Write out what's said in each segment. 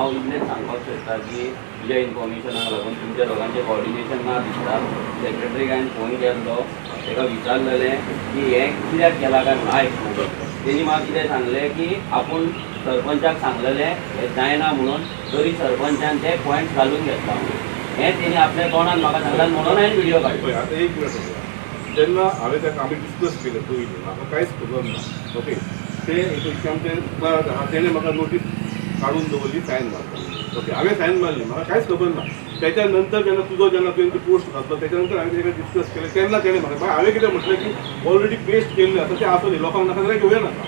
हांव इतलेंच सांगपाक सोदतां की तुज्या इन्फॉर्मेशनाक लागून तुमच्या दोगांचें कॉर्डिनेशन ना दिसता. सेक्रेटरीक हांवें फोन केल्लो, ताका विचारलेलें की हें कित्याक केलां काय म्हणून आयक म्हणून. तेणी म्हाका कितें सांगलें की आपूण सरपंचाक सांगलेलें हें जायना म्हणून, तरी सरपंचान ते पॉयंट्स घालून घेतला म्हणून. हें तेणी आपल्या तोंडान म्हाका सांगलां म्हणून हांवें व्हिडिओ काडलो. आतां एक मिनट जेन्ना हांवें ताका आमी डिस्कस केलें पयलीं म्हाका कांयच खबर ना. ओके ते तेणें म्हाका नोटीस काढून दवरली सायन मारता. ओके हांवें सायन मारली म्हाका कांयच खबर ना. त्याच्या नंतर जेन्ना तुवें पोस्ट घातलो त्याच्या नंतर हांवें ताका डिस्कस केलें तेन्ना तेणें म्हाका हांवें कितें म्हटलें की ऑलरेडी पेस्ट केल्लें आसा तें आसुनी लोकांक नाका जाल्यार घेवया नाका.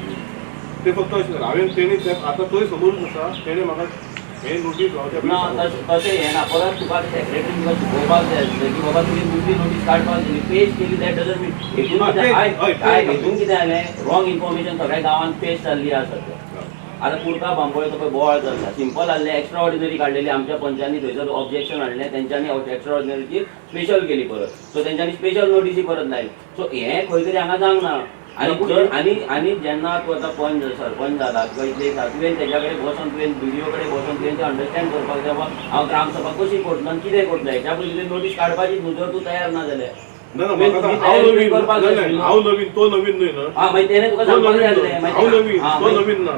तें फक्त अशें हांवें तेणी आतां थंय समोरूच आसा तेणें म्हाका हें नोटीस तशें हें ना. परत तुका सेक्रेटरी तुका शिकोवपाक जाय आसलें की बाबा तुवें दुसरी नोटीस काडपाक जाय. पेस्ट केली दॅट डजंट मीन हेतून कितें जालें रॉंग इन्फॉर्मेशन सगळ्या गांवांत पेस्ट जाल्ली आसा. आतां कुर्ता बांबोळे तो पळय बोवाळ जाल्ला. सिंपल आहलें एक्स्ट्रा ऑर्डिनरी काडलेली आमच्या पंचांनी थंयसर ऑब्जेक्शन हाडलें तेंच्यांनी एक्स्ट्रा ऑर्डिनरीची स्पेशल केली परत. सो तेंच्यांनी स्पेशल नोटीसी परत लायली. सो हें खंय तरी हांगा जावंक ना. आनी जेन्ना तूं आतां पंच सरपंच जाला किंवा इतले तुवें तेज्या कडेन बसून तुवें व्हिडिओ कडेन बसून तुवें तें अंडरस्टँड करपाक जाय बाबा हांव ग्रामसभा कशी करतलो आनी कितें करतलो. हेच्या पयलीं तुवें नोटीस काडपाची न्हू जर तूं तयार ना जाल्यार. हांव नवीन तो नवीन न्हय ना. मागीर तेणें तुका सांगपाक जाय आसलें. हांव नवीन तो नवीन ना.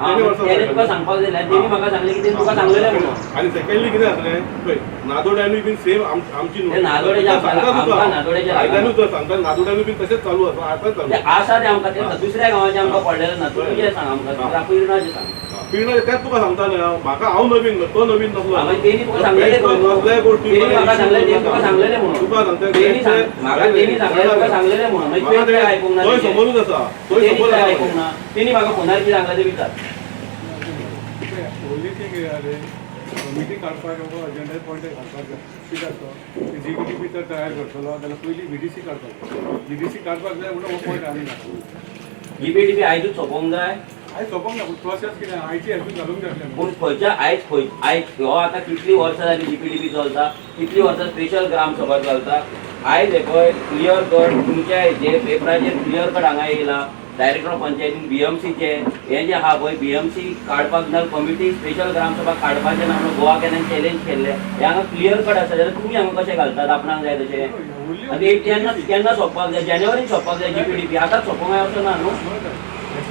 तेणें तुका सांगपाक जाय आसलें. तेणी म्हाका सांगलें की तेणी तुका सांगलेलें म्हणून. आनी सेकंडली कितें जातलें पळय नादोड्यांनी बीन सेम आमची नादोड्याच्या सांगता नादोड्यांनी बीन तशेंच चालू आसा आतां चालू आसा तें आमकां तें दुसऱ्या गांवांचें आमकां पडलेलें ना. तूं कितें सांग आमकां पिरणाचें सांग. पिरणाचें तेंच तुका सांगता न्हय हांव. म्हाका हांव नवीन तो नवीन नसलो. तेणी तुका सांगलेलें म्हाका सांगलें तेणी तुका सांगलेलें म्हणून. तुका सांगता म्हाका तेणी सांगलें तुका सांगलेलें म्हणून. मागीर तुवें आयकूंक ना. समोरूच आसा तो आयकूंक ना. तेणी म्हाका फोनार कितें सांगलें तें विचार. कमिटी काडपाक अजेंडा पॉयंट घालपाक जाय. कित्याक तो जीबीटीपी जर तयार करतलो जाल्यार पयलीं व्हीडीसी काडपाक जाय. व्हीडीसी काडपाक जाय म्हणून हो पॉयंट आनी ना. जीपीडीपी आयजूच सोंपोवंक जाय. आयज सोंपोंक ना पूण प्रोसेस कितें आयची हेतून घालूंक जाय आसलें. पूण खंयच्या आयज हो आतां कितलीं वर्सां जालीं जीपीडीपी चलता. कितलीं वर्सां स्पेशल ग्रामसभा चलता. आयज हे पळय क्लियर कट तुमच्या हेजेर पेपराचेर क्लियर कट हांगा येयला. डायरेक्टर ऑफ पंचायतीन बीएमसीचे हें जें आहा पळय बीएमसी काडपाक ना कमिटी स्पेशल ग्रामसभा काडपाचें ना म्हणून गोवा कॅनान चॅलेंज केल्लें हें हांगा क्लियर कट आसा. जाल्यार तुमी हांगा कशें घालतात आपणाक जाय तशें. आनी केन्ना सोंपपाक जाय. जानेवारीन सोंपपाक जाय जीपीडीपी. आतांच सोंपोवंक जाय असो ना न्हू.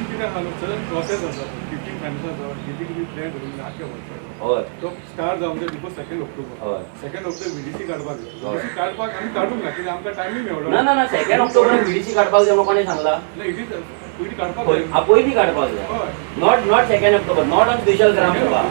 कित्याक सडन प्रोसेस आसा 15 टायम्साचो जीपीटीपी प्लॅन धरून आख्या वर्साचो. हय तो स्टार्ट जावंक जाय बिफोर 2 ऑक्टोबर. हय 2 ऑक्टोबर व्हीडीसी काडपाक जाय. व्हीडीसी काडपाक आमी काडूंक ना कित्याक आमकां टायमींग मेळ्ळो ना. 2 ऑक्टोबराक व्हीडीसी काडपाक जाय म्हणून कोणें सांगला. पयलीं काडपाक जाय. पयलीं काडपाक जाय. Not 2 October not on special gram sabha.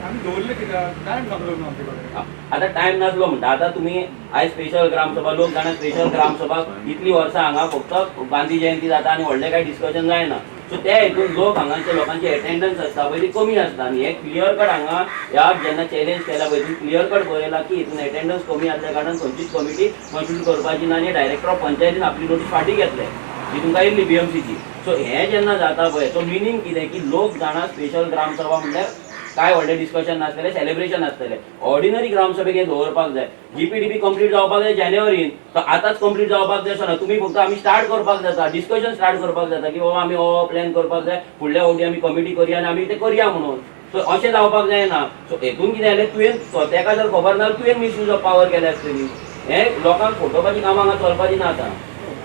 आमी दवरले कित्याक टायम लागलो न्हू आमचे कडेन. आतां टायम नासलो म्हणटा. आतां तुमी आयज स्पेशल ग्रामसभा लोक जाणा स्पेशल ग्रामसभा इतलीं वर्सां हांगा फक्त गांधी जयंती जाता आनी व्हडलें कांय डिस्कशन जायना. सो त्या हेतून लोक हांगाचे लोकांची एटेंडन्स आसता पळय ती कमी आसता. आनी हे क्लियर कट हांगा ह्या जेन्ना चॅलेंज केला पळय ती क्लियर कट बरयला की हितून एटेंडन्स कमी आसल्या कारणान खंयचीच कमिटी कन्स्टिट्यूट करपाची ना. आनी डायरेक्टर ऑफ पंचायतीन आपली नोटीस फाटीं घेतले जी तुमकां येयल्ली बीएमसीची. सो हें जेन्ना जाता पळय तो मिनींग कितें की लोक जाणा स्पेशल ग्रामसभा म्हणल्यार काय व्हडलें डिस्कशन नासतलें सेलिब्रेशन आसतलें. ऑर्डिनरी ग्रामसभेक हें दवरपाक जाय. जीपीडीपी कंप्लीट जावपाक जाय जानेवारीन. तो आतांच कंप्लीट जावपाक जाय असो ना. तुमी फक्त आमी स्टार्ट करपाक जाता डिस्कशन स्टार्ट करपाक जाता की बाबा आमी हो प्लॅन करपाक जाय फुडल्या फावटी आमी कमिटी करया आनी आमी तें करया म्हणून. सो अशें जावपाक जायना. सो हेतून कितें जालें तुवें स्वताका जर खबर ना तुवें मिसयूज ऑफ पावर केल्या आसतली. हें लोकांक फोटोवपाची कामां हांगा चलपाची ना आतां.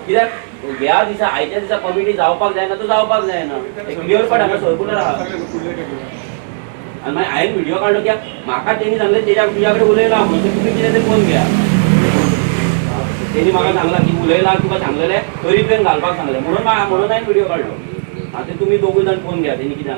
कित्याक ह्या दिसा आयच्या दिसा कमिटी जावपाक जायना तो जावपाक जायना. क्लियर कट हांगा सर्कुलर आहा. आनी मागीर हांवें व्हिडिओ काडलो कित्याक म्हाका तेणी सांगलें तुज्या कडेन उलयला म्हणून तुमी कितें तें फोन घेया. तेणी म्हाका सांगलां की उलयला तुका सांगलेलें तरी तुवें घालपाक सांगलें म्हणून हांवें व्हिडिओ काडलो. आतां तुमी दोगूय जाण फोन घेया तेणी कितें